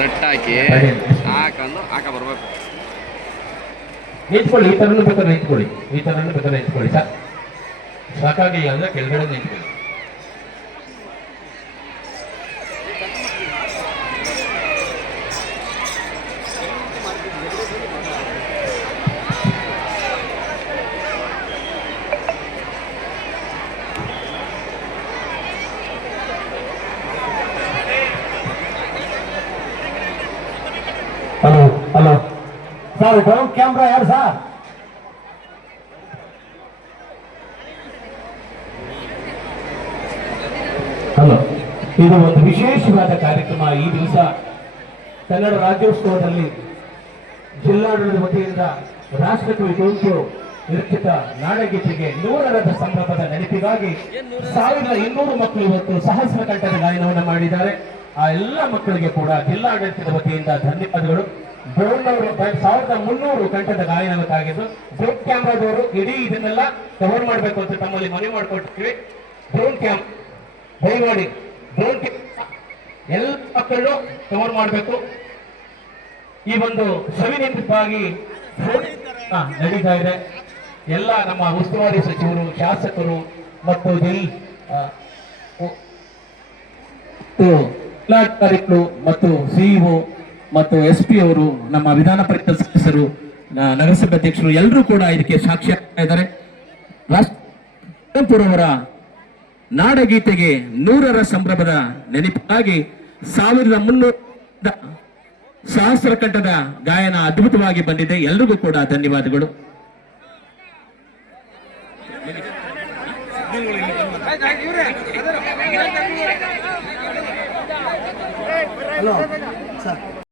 ಸರಿ. ಹಾಕೊಂಡು ಹಾಕ ಬರ್ಬೇಕು. ನಿಂತ್ಕೊಳ್ಳಿ ಈ ಥರನೂ ಬೇಕಾದ್ರೆ ನಿಂತ್ಕೊಳ್ಳಿ ಈ ಥರನೂ ಬೇಕಾದ್ರೆ ನಿಂತ್ಕೊಳ್ಳಿ ಸರ್. ಸಾಕಾಗಿ ಅಂದ್ರೆ ಕೆಳಗಡೆ ನಿಂತ್ಕೊಳ್ಳಿ. ಹಲೋ. ಸರ್ ಡೌನ್ ಕ್ಯಾಮ್ರಾ ಯಾರು ಸರ್? ಹಲೋ. ಇದು ಒಂದು ವಿಶೇಷವಾದ ಕಾರ್ಯಕ್ರಮ ಈ ದಿವಸ ಕನ್ನಡ ರಾಜ್ಯೋತ್ಸವದಲ್ಲಿ ಜಿಲ್ಲಾಡಳಿತ ವತಿಯಿಂದ ರಾಷ್ಟ್ರಕವಿ ಕುರಿತು ನಿರ್ಚಿತ ನಾಡಗೀತೆಗೆ ನೂರರದ ಸಂಭ್ರಮದ ನೆನಪಿಗಾಗಿ ಸಾವಿರದ ಇನ್ನೂರು ಮಕ್ಕಳು ಇವತ್ತು ಸಹಸ್ರ ಕಂಠದ ಗಾಯನವನ್ನು ಮಾಡಿದ್ದಾರೆ. ಆ ಎಲ್ಲ ಮಕ್ಕಳಿಗೆ ಕೂಡ ಜಿಲ್ಲಾಡಳಿತದ ವತಿಯಿಂದ ಧನ್ಯವಾದಗಳು. ಡ್ರೋನ್ ಸಾವಿರದ ಮುನ್ನೂರು ಕಂಠದ ಗಾಯನಕ್ಕಾಗಿದ್ದು ಡ್ರೋನ್ ಕ್ಯಾಮ್ರಾದವರು ಇಡೀ ಇದನ್ನೆಲ್ಲ ಕವರ್ ಮಾಡಬೇಕು ಅಂತ ತಮ್ಮಲ್ಲಿ ಮನವಿ ಮಾಡಿಕೊಟ್ಟಿದ್ವಿ ಡ್ರೋನ್ ಕ್ಯಾಮ್ ದಯಮಾಡಿ ಡ್ರೋನ್ ಕ್ಯಾಮ್ ಎಲ್ಲ ಮಕ್ಕಳು ಕವರ್ ಮಾಡಬೇಕು ಈ ಒಂದು ಸವಿನೆನಪಾಗಿ ಹಾ, ನಡೀತಾ ಇದೆ ಎಲ್ಲ ನಮ್ಮ ಉಸ್ತುವಾರಿ ಸಚಿವರು ಶಾಸಕರು ಮತ್ತು ಜಿಲ್ಲಾಧಿಕಾರಿಗಳು ಮತ್ತು ಸಿಇಒ ಮತ್ತು ಎಸ್ ಪಿ ಅವರು, ನಮ್ಮ ವಿಧಾನ ಪರಿಷತ್ ಸದಸ್ಯರು ನಗರಸಭೆ ಅಧ್ಯಕ್ಷರು ಎಲ್ಲರೂ ಕೂಡ ಇದಕ್ಕೆ ಸಾಕ್ಷಿ ಆಗ್ತಾ ಇದ್ದಾರೆ ಅವರ ನಾಡಗೀತೆಗೆ ನೂರರ ಸಂಭ್ರಮದ ನೆನಪಿಗಾಗಿ ಸಾವಿರದ ಮುನ್ನೂರ ಸಹಸ್ರ ಕಂಠದ ಗಾಯನ ಅದ್ಭುತವಾಗಿ ಬಂದಿದೆ. ಎಲ್ರಿಗೂ ಕೂಡ ಧನ್ಯವಾದಗಳು.